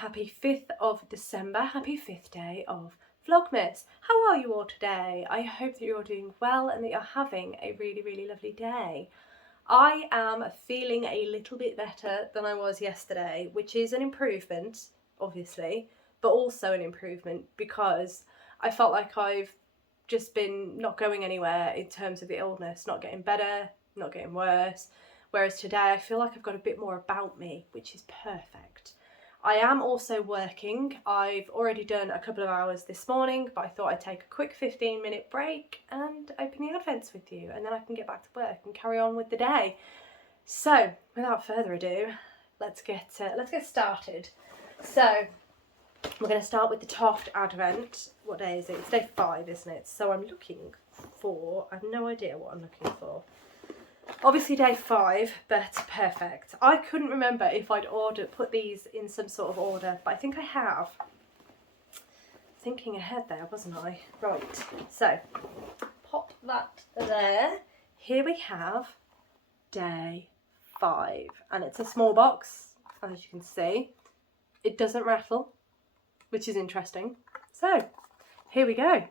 happy 5th of December, happy 5th day of Vlogmas. How are you all today? I hope that you're all doing well and that you're having a really, really lovely day. I am feeling a little bit better than I was yesterday, which is an improvement, obviously, but also an improvement because I felt like I've just been not going anywhere in terms of the illness, not getting better, not getting worse. Whereas today I feel like I've got a bit more about me, which is perfect. I am also working. I've already done a couple of hours this morning, but I thought I'd take a quick 15-minute break and open the Advents with you, and then I can get back to work and carry on with the day. So, without further ado, let's get started. So, we're going to start with the Toft Advent. What day is it? It's day 5, isn't it? So I'm looking for, I have no idea what I'm looking for. Obviously day 5, but perfect. I couldn't remember if I'd put these in some sort of order, but I think I have. Thinking ahead there, wasn't I? Right, so pop that there. Here we have day 5, and it's a small box, as you can see. It doesn't rattle, which is interesting. So, here we go.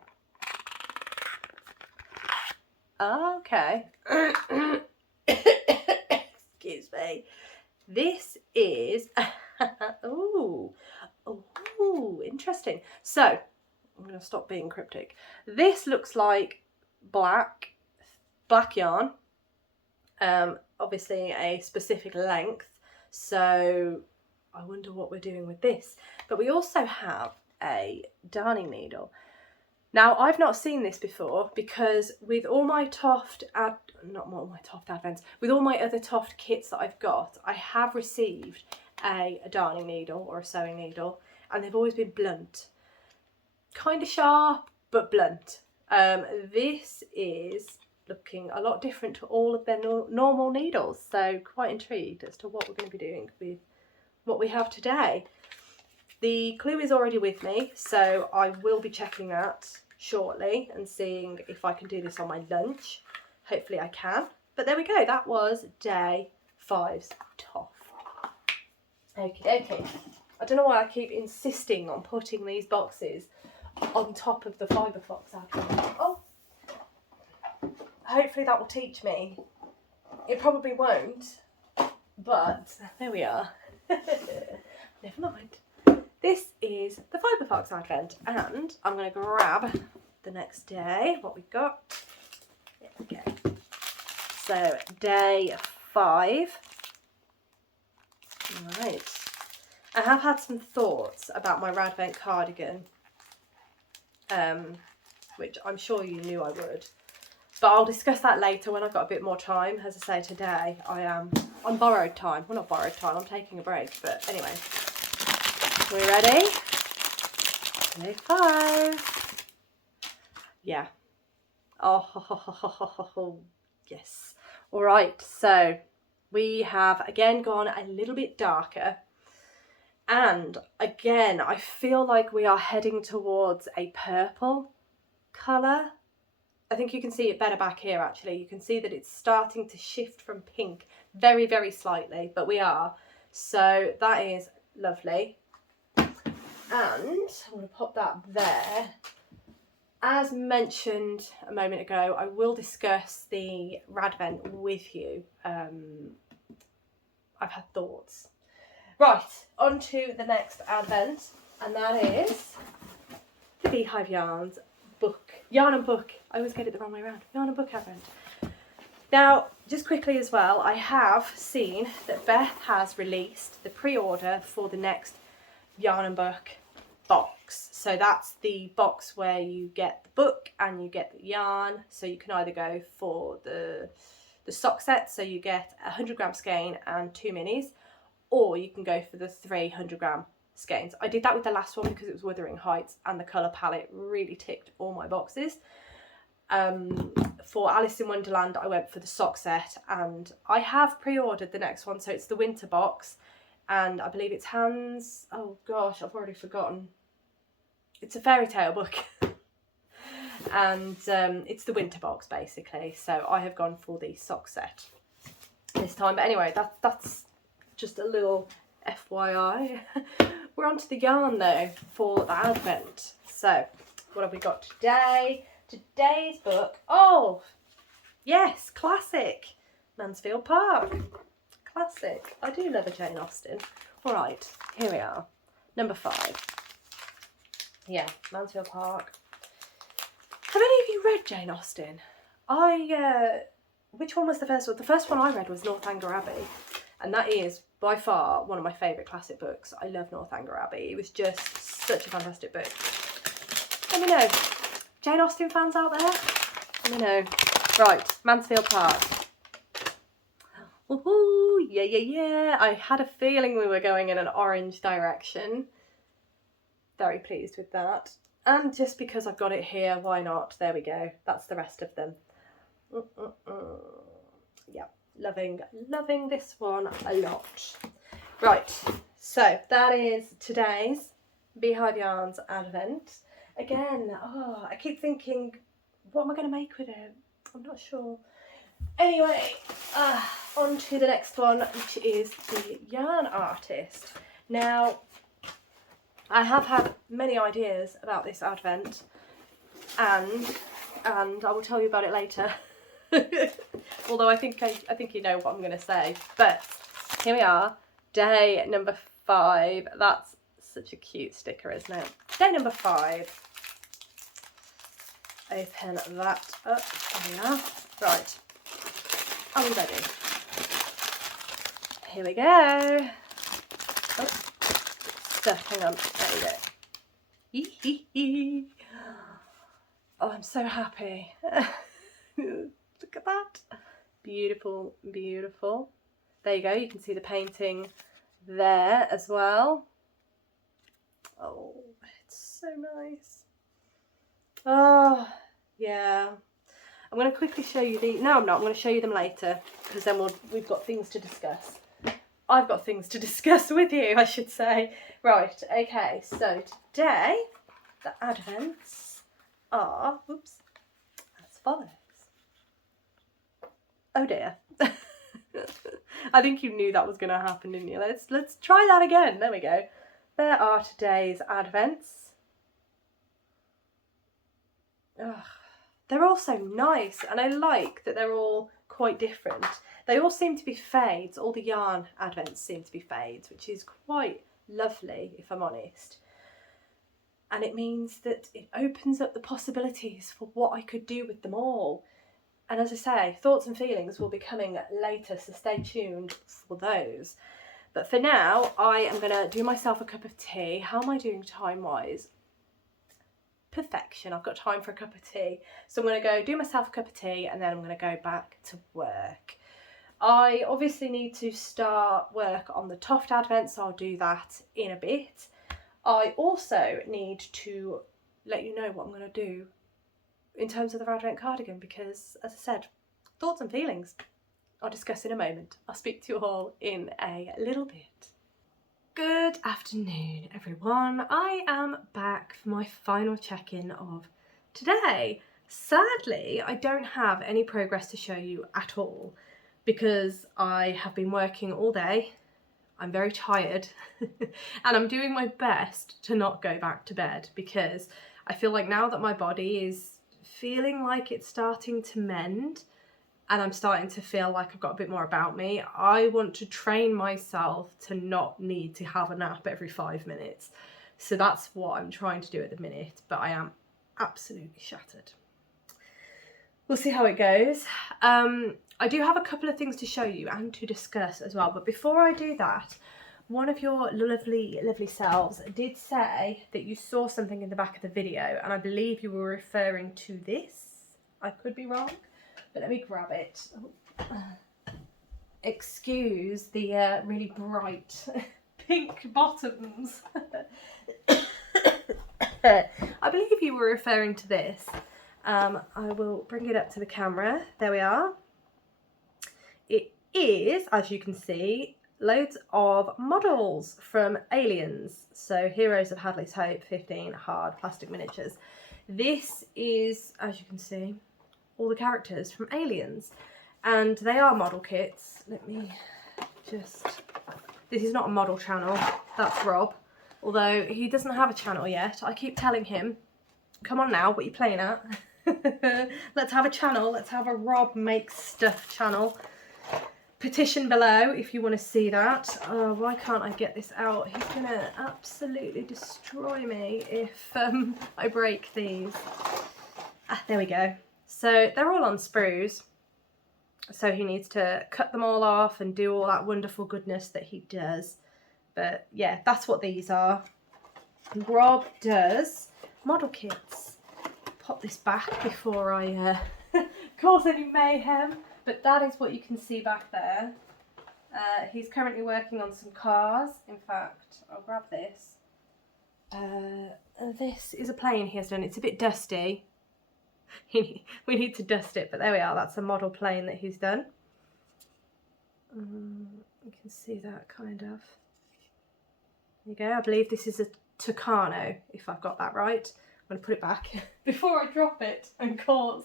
Okay. Excuse me. This is ooh, interesting. So I'm going to stop being cryptic. This looks like black yarn. Obviously a specific length. So I wonder what we're doing with this. But we also have a darning needle. Now, I've not seen this before because with all my Toft Advents, with all my other Toft kits that I've got, I have received a darning needle or a sewing needle, and they've always been blunt. Kind of sharp, but blunt. This is looking a lot different to all of their normal needles, so quite intrigued as to what we're going to be doing with what we have today. The clue is already with me, so I will be checking that shortly and seeing if I can do this on my lunch. Hopefully I can. But there we go, that was day 5's Toft. Okay. I don't know why I keep insisting on putting these boxes on top of the Fibre Fox Advent. Oh! Hopefully that will teach me. It probably won't, but there we are. Never mind. This is the Fibre Fox Advent, and I'm going to grab the next day, what we've got. There we go. So, day 5. Right. I have had some thoughts about my Radvent cardigan, which I'm sure you knew I would. But I'll discuss that later when I've got a bit more time. As I say, today I am on borrowed time. Well, not borrowed time, I'm taking a break, but anyway. We ready? Day 5. Yeah. Oh, yes. All right, so we have again gone a little bit darker. And again, I feel like we are heading towards a purple colour. I think you can see it better back here, actually. You can see that it's starting to shift from pink very, very slightly, but we are. So that is lovely. And I'm going to pop that there. As mentioned a moment ago, I will discuss the Radvent with you. I've had thoughts. Right, on to the next Advent, and that is the Beehive Yarns book. Yarn and book. I always get it the wrong way around. Yarn and book Advent. Now, just quickly as well, I have seen that Beth has released the pre-order for the next Yarn and book box. So that's the box where you get the book and you get the yarn. So you can either go for the sock set, so you get a 100-gram skein and 2 minis, or you can go for the 300-gram skeins. I did that with the last one because it was Wuthering Heights and the colour palette really ticked all my boxes. For Alice in Wonderland, I went for the sock set, and I have pre-ordered the next one, so it's the winter box, and I believe it's Hans. Oh gosh, I've already forgotten. It's a fairy tale book, and it's the winter box basically. So I have gone for the sock set this time. But anyway, that's just a little FYI. We're on to the yarn though for the Advent. So what have we got today? Today's book, oh yes, classic, Mansfield Park. Classic. I do love a Jane Austen. All right, here we are. Number 5. Yeah, Mansfield Park. Have any of you read Jane Austen? Which one was the first one? The first one I read was Northanger Abbey, and that is by far one of my favourite classic books. I love Northanger Abbey. It was just such a fantastic book. Let me know. Jane Austen fans out there? Let me know. Right, Mansfield Park. Woohoo! Yeah, yeah, yeah. I had a feeling we were going in an orange direction. Very pleased with that. And just because I've got it here, why not? There we go. That's the rest of them. Yeah, loving this one a lot. Right, so that is today's Beehive Yarns Advent. Again, I keep thinking, what am I going to make with it? I'm not sure. Anyway, on to the next one, which is the Yarn Artist. Now, I have had many ideas about this Advent, and I will tell you about it later. Although I think you know what I'm going to say. But here we are, day number 5. That's such a cute sticker, isn't it? Day number 5. Open that up. There we are. Right. Are we ready? Here we go. Oh, stuck. Hang on. There we go. Oh, I'm so happy. Look at that. Beautiful, beautiful. There you go. You can see the painting there as well. Oh, it's so nice. Oh, yeah. I'm going to quickly show you the... No, I'm not. I'm going to show you them later, because then we've got things to discuss. I've got things to discuss with you, I should say. Right, okay. So today, the Advents are... Oops. As follows. Oh dear. I think you knew that was going to happen, didn't you? Let's try that again. There we go. There are today's Advents. Ugh. They're all so nice, and I like that they're all quite different. They all seem to be fades. All the yarn Advents seem to be fades, which is quite lovely, if I'm honest. And it means that it opens up the possibilities for what I could do with them all. And as I say, thoughts and feelings will be coming later, so stay tuned for those. But for now, I am going to do myself a cup of tea. How am I doing time-wise? Perfection. I've got time for a cup of tea. So I'm going to go do myself a cup of tea, and then I'm going to go back to work. I obviously need to start work on the Toft Advent, so I'll do that in a bit. I also need to let you know what I'm going to do in terms of the Advent cardigan, because, as I said, thoughts and feelings I'll discuss in a moment. I'll speak to you all in a little bit. Good afternoon, everyone. I am back for my final check-in of today. Sadly, I don't have any progress to show you at all because I have been working all day. I'm very tired and I'm doing my best to not go back to bed because I feel like now that my body is feeling like it's starting to mend and I'm starting to feel like I've got a bit more about me, I want to train myself to not need to have a nap every 5 minutes. So that's what I'm trying to do at the minute, but I am absolutely shattered. We'll see how it goes. I do have a couple of things to show you and to discuss as well, but before I do that, one of your lovely, lovely selves did say that you saw something in the back of the video, and I believe you were referring to this. I could be wrong. But let me grab it. Excuse the really bright pink bottoms. I believe you were referring to this. I will bring it up to the camera. There we are. It is, as you can see, loads of models from Aliens. So Heroes of Hadley's Hope, 15 hard plastic miniatures. This is, as you can see, all the characters from Aliens, and they are model kits. Let me just, this is not a model channel, that's Rob. although he doesn't have a channel yet. I keep telling him, come on now, what are you playing at? Let's have a channel. Let's have a Rob Makes Stuff channel. Petition below if you want to see that. Oh, why can't I get this out? He's gonna absolutely destroy me if I break these. Ah, there we go. So they're all on sprues, so he needs to cut them all off and do all that wonderful goodness that he does. But yeah, that's what these are. Rob does model kits. Pop this back before I cause any mayhem. But that is what you can see back there. He's currently working on some cars. In fact, I'll grab this. This is a plane he has done. It's a bit dusty. We need to dust it, but there we are. That's a model plane that he's done. You can see that kind of. There you go. I believe this is a Tucano, if I've got that right. I'm going to put it back before I drop it and cause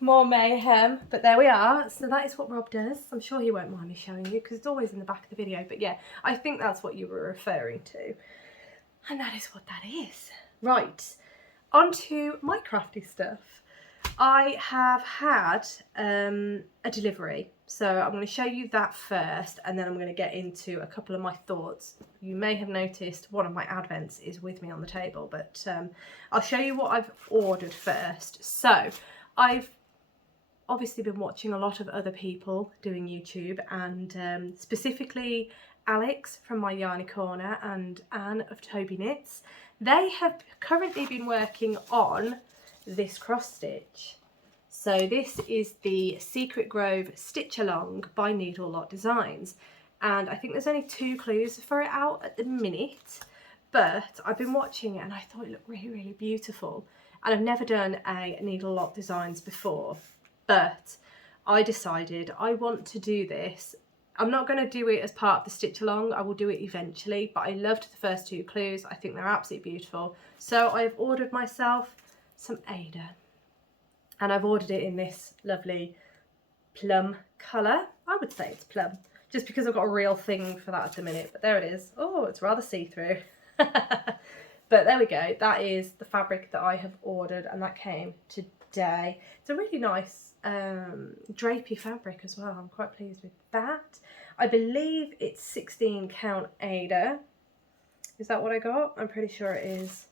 more mayhem. But there we are. So that is what Rob does. I'm sure he won't mind me showing you because it's always in the back of the video. But yeah, I think that's what you were referring to. And that is what that is. Right, on to my crafty stuff. I have had a delivery. So I'm going to show you that first, and then I'm going to get into a couple of my thoughts. You may have noticed one of my Advents is with me on the table, but I'll show you what I've ordered first. So I've obviously been watching a lot of other people doing YouTube, and specifically Alex from My Yarny Corner and Anne of Toby Knits. They have currently been working on this cross stitch. So this is the Secret Grove Stitch Along by Needle Lot Designs, and I think there's only 2 clues for it out at the minute, but I've been watching it and I thought it looked really, really beautiful, and I've never done a Needle Lot Designs before, but I decided I want to do this. I'm not going to do it as part of the stitch along, I will do it eventually, but I loved the first 2 clues. I think they're absolutely beautiful. So I've ordered myself some Ada. And I've ordered it in this lovely plum colour. I would say it's plum, just because I've got a real thing for that at the minute. But there it is. Oh, it's rather see-through. But there we go. That is the fabric that I have ordered, and that came today. It's a really nice drapey fabric as well. I'm quite pleased with that. I believe it's 16 count Ada. Is that what I got? I'm pretty sure it is.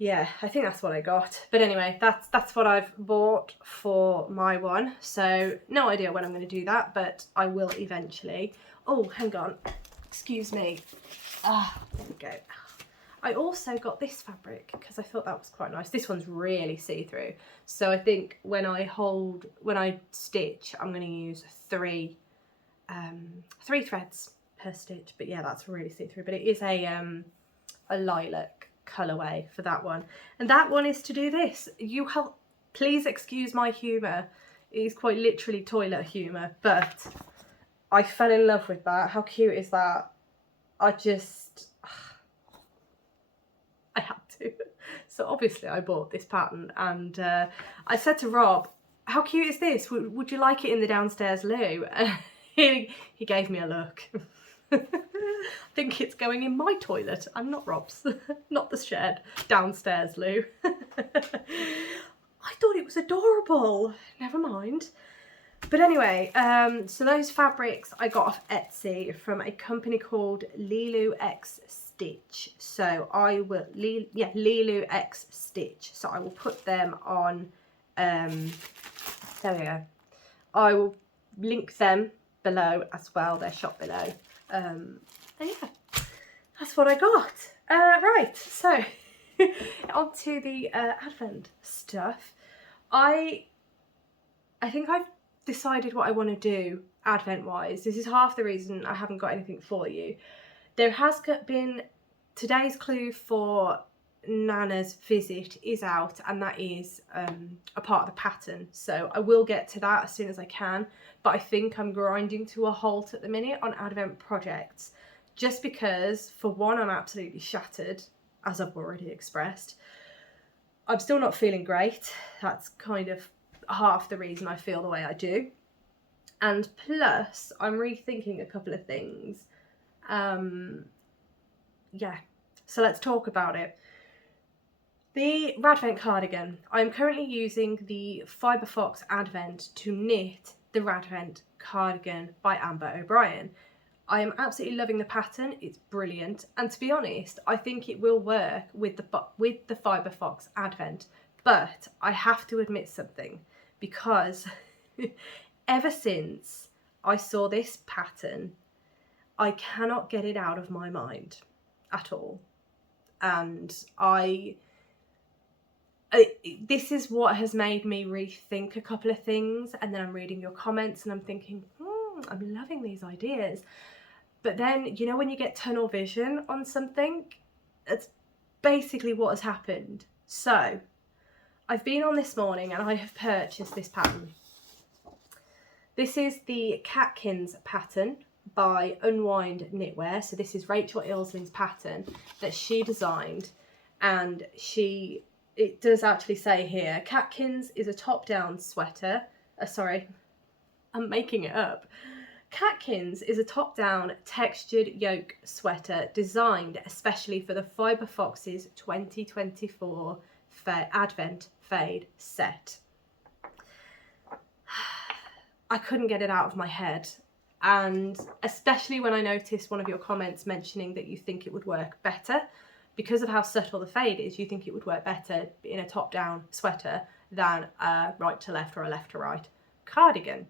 Yeah, I think that's what I got. But anyway, that's what I've bought for my one. So no idea when I'm going to do that, but I will eventually. Oh, hang on. Excuse me. There we go. I also got this fabric because I thought that was quite nice. This one's really see-through. So I think when I stitch, I'm going to use 3 threads per stitch. But yeah, that's really see-through. But it is a lilac colourway for that one, and that one is to do this. Please excuse my humour, it is quite literally toilet humour, but I fell in love with that. How cute is that? I had to. So obviously I bought this pattern, and I said to Rob, how cute is this, would you like it in the downstairs loo? he gave me a look. I think it's going in my toilet and not Rob's, not the shared downstairs loo. I thought it was adorable. Never mind. But anyway, so those fabrics I got off Etsy from a company called Lilu X Stitch. So I will, Lilu X Stitch. So I will put them on, there we go. I will link them below as well, their shop below. And yeah, that's what I got. Right, so on to the Advent stuff. I think I've decided what I want to do Advent wise. This is half the reason I haven't got anything for you. There has been today's clue for Nana's visit is out, and that is a part of the pattern, so I will get to that as soon as I can, but I think I'm grinding to a halt at the minute on Advent projects, just because for one I'm absolutely shattered, as I've already expressed. I'm still not feeling great. That's kind of half the reason I feel the way I do, and plus I'm rethinking a couple of things, Yeah, so let's talk about it. The Advent cardigan. I'm currently using the Fibre Fox Advent to knit the Advent cardigan by Amber O'Brien. I am absolutely loving the pattern. It's brilliant, and to be honest, I think it will work with the Fibre Fox Advent. But I have to admit something, because ever since I saw this pattern, I cannot get it out of my mind at all, and this is what has made me rethink a couple of things. And then I'm reading your comments and I'm thinking, I'm loving these ideas. But then, you know, when you get tunnel vision on something, it's basically what has happened. So I've been on this morning and I have purchased this pattern. This is the Catkins pattern by Unwind Knitwear. So this is Rachel Ilsling's pattern that she designed, and it does actually say here, Catkins is a top-down sweater. Sorry, I'm making it up. Catkins is a top-down textured yoke sweater designed especially for the Fibre Fox's 2024 Advent Fade set. I couldn't get it out of my head, and especially when I noticed one of your comments mentioning that you think it would work better because of how subtle the fade is. You think it would work better in a top-down sweater than a right to left or a left to right cardigan.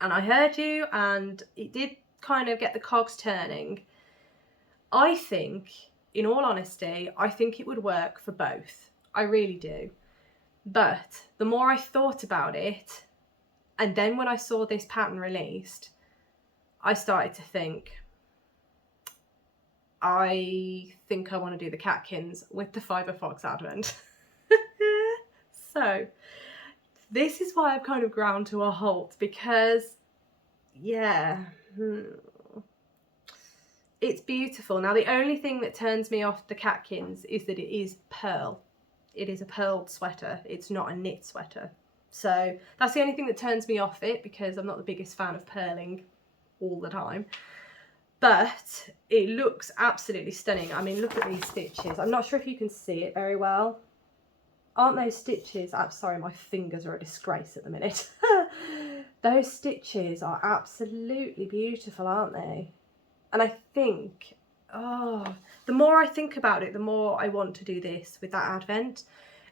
And I heard you, and it did kind of get the cogs turning. I think, in all honesty, I think it would work for both. I really do. But the more I thought about it, and then when I saw this pattern released, I started to think, I think I want to do the Catkins with the Fibre Fox Advent. So this is why I've kind of ground to a halt, because yeah, it's beautiful. Now the only thing that turns me off the Catkins is that it is pearl. It is a pearled sweater. It's not a knit sweater. So that's the only thing that turns me off it, because I'm not the biggest fan of purling all the time. But it looks absolutely stunning. I mean, look at these stitches. I'm not sure if you can see it very well. Aren't those stitches? I'm sorry, my fingers are a disgrace at the minute. Those stitches are absolutely beautiful, aren't they? And I think, the more I think about it, the more I want to do this with that Advent.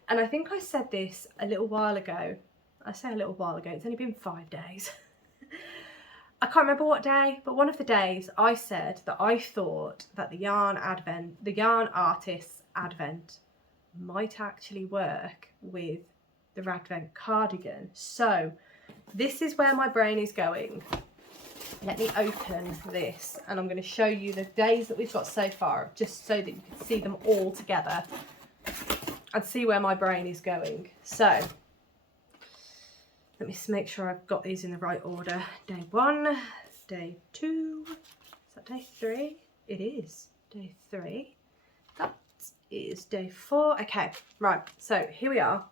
And I think I said this a little while ago. I say a little while ago, it's only been 5 days. I can't remember what day, but one of the days I said that I thought that the Yarn Artist's Advent might actually work with the Advent cardigan. So this is where my brain is going. Let me open this, and I'm going to show you the days that we've got so far, just so that you can see them all together and see where my brain is going. So let me just make sure I've got these in the right order. Day 1, day 2, is that day 3? It is day 3. That is day 4. Okay, right, so here we are.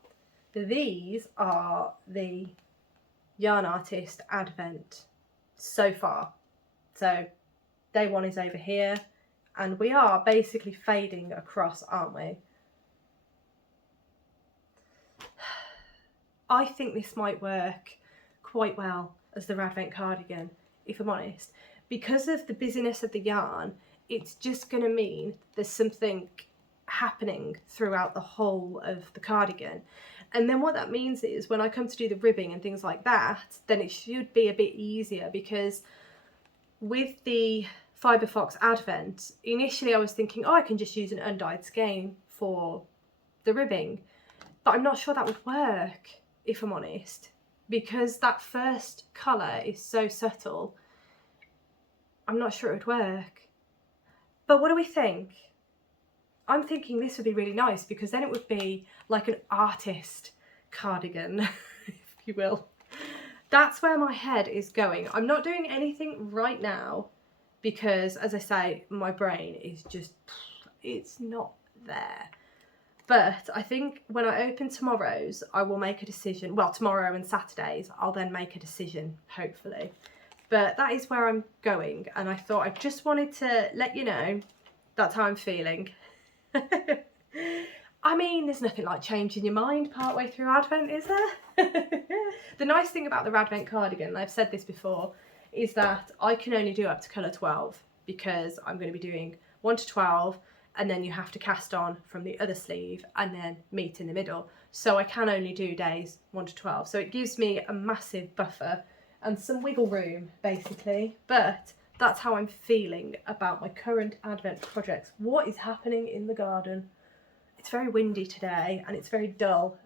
These are the Yarn Artist Advent so far. So day 1 is over here, and we are basically fading across, aren't we? I think this might work quite well as the Advent cardigan, if I'm honest. Because of the busyness of the yarn, it's just going to mean there's something happening throughout the whole of the cardigan. And then what that means is when I come to do the ribbing and things like that, then it should be a bit easier, because with the Fibre Fox Advent, initially I was thinking, I can just use an undyed skein for the ribbing. But I'm not sure that would work, if I'm honest, because that first colour is so subtle. I'm not sure it would work. But what do we think? I'm thinking this would be really nice, because then it would be like an artist cardigan, if you will. That's where my head is going. I'm not doing anything right now because, as I say, my brain is just, it's not there. But I think when I open tomorrow's, I will make a decision. Well, tomorrow and Saturdays, I'll then make a decision, hopefully. But that is where I'm going, and I thought I just wanted to let you know that's how I'm feeling. I mean, there's nothing like changing your mind partway through Advent, is there? The nice thing about the Radvent cardigan, and I've said this before, is that I can only do up to colour 12 because I'm going to be doing 1 to 12, and then you have to cast on from the other sleeve and then meet in the middle. So I can only do days 1 to 12. So it gives me a massive buffer and some wiggle room, basically. But that's how I'm feeling about my current Advent projects. What is happening in the garden? It's very windy today and it's very dull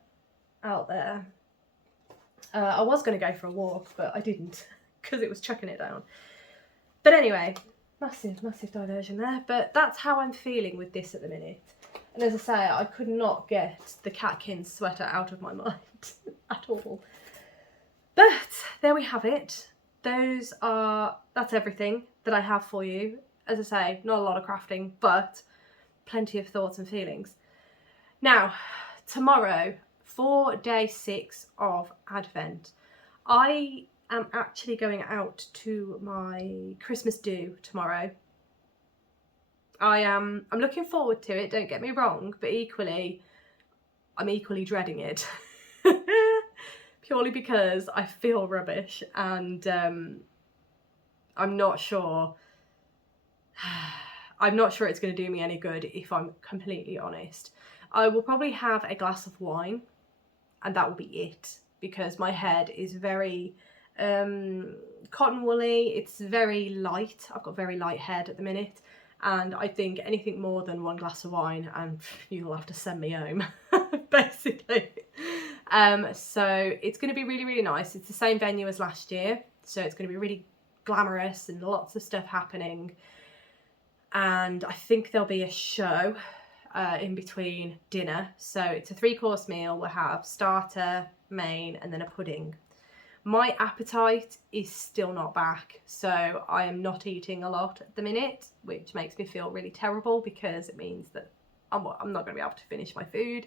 out there. I was going to go for a walk, but I didn't because it was chucking it down. But anyway, massive diversion there. But that's how I'm feeling with this at the minute. And as I say, I could not get the catkins sweater out of my mind at all. But there we have it. That's everything that I have for you. As I say, not a lot of crafting, but plenty of thoughts and feelings. Now, tomorrow, for day 6 of Advent, I am actually going out to my Christmas do tomorrow. I'm looking forward to it, don't get me wrong, but equally, I'm equally dreading it. Purely because I feel rubbish and I'm not sure it's going to do me any good, if I'm completely honest. I will probably have a glass of wine and that will be it, because my head is very cotton woolly, it's very light. I've got very light head at the minute, and I think anything more than 1 glass of wine and you'll have to send me home, basically. So it's going to be really nice. It's the same venue as last year, so it's going to be really glamorous and lots of stuff happening. And I think there'll be a show in between dinner. So it's a 3-course meal. We'll have starter, main, and then a pudding. My appetite is still not back, so I am not eating a lot at the minute, which makes me feel really terrible because it means that I'm not going to be able to finish my food.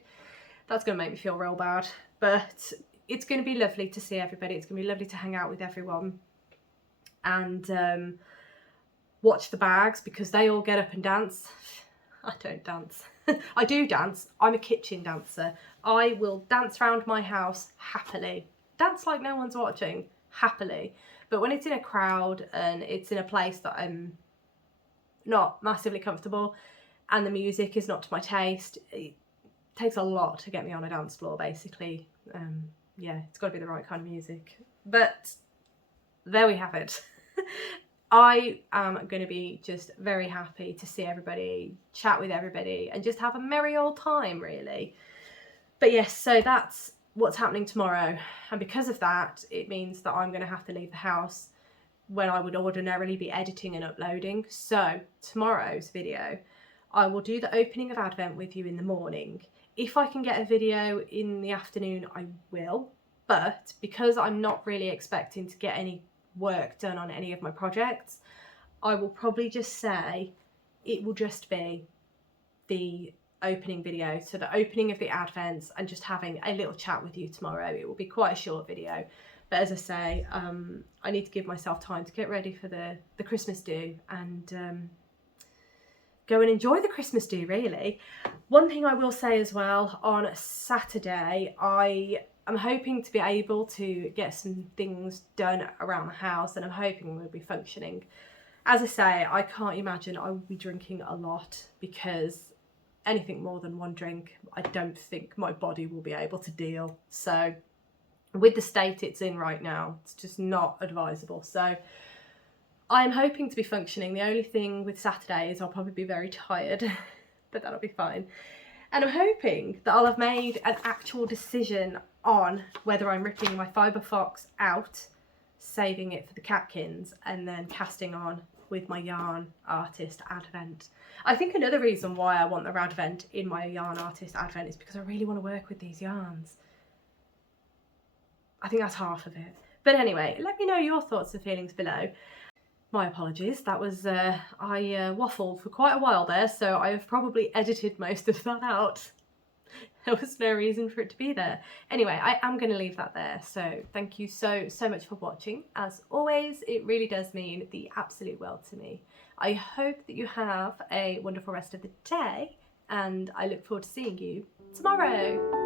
That's going to make me feel real bad, but it's going to be lovely to see everybody. It's going to be lovely to hang out with everyone and watch the bags, because they all get up and dance. I don't dance. I do dance. I'm a kitchen dancer. I will dance around my house happily. Dance like no one's watching, happily. But when it's in a crowd and it's in a place that I'm not massively comfortable and the music is not to my taste, it takes a lot to get me on a dance floor, basically. Yeah, it's got to be the right kind of music. But there we have it. I am going to be just very happy to see everybody, chat with everybody, and just have a merry old time, really. But yes, so that's what's happening tomorrow, and because of that, it means that I'm going to have to leave the house when I would ordinarily be editing and uploading. So tomorrow's video, I will do the opening of Advent with you in the morning. If I can get a video in the afternoon, I will, but because I'm not really expecting to get any work done on any of my projects, I will probably just say it will just be the opening video, so the opening of the Advents and just having a little chat with you tomorrow. It will be quite a short video, but as I say, I need to give myself time to get ready for the Christmas do and go and enjoy the Christmas do, really. One thing I will say as well, on Saturday I'm hoping to be able to get some things done around the house, and I'm hoping we'll be functioning. As I say, I can't imagine I will be drinking a lot, because anything more than 1 drink, I don't think my body will be able to deal. So with the state it's in right now, it's just not advisable. So I'm hoping to be functioning. The only thing with Saturday is I'll probably be very tired, but that'll be fine. And I'm hoping that I'll have made an actual decision on whether I'm ripping my Fibre Fox out, saving it for the catkins, and then casting on with my Yarn Artist Advent. I think another reason why I want the Radvent in my Yarn Artist Advent is because I really want to work with these yarns. I think that's half of it. But anyway, let me know your thoughts and feelings below. My apologies, that was, I waffled for quite a while there, so I have probably edited most of that out. There was no reason for it to be there. Anyway, I am going to leave that there. So thank you so much for watching. As always, it really does mean the absolute world to me. I hope that you have a wonderful rest of the day, and I look forward to seeing you tomorrow.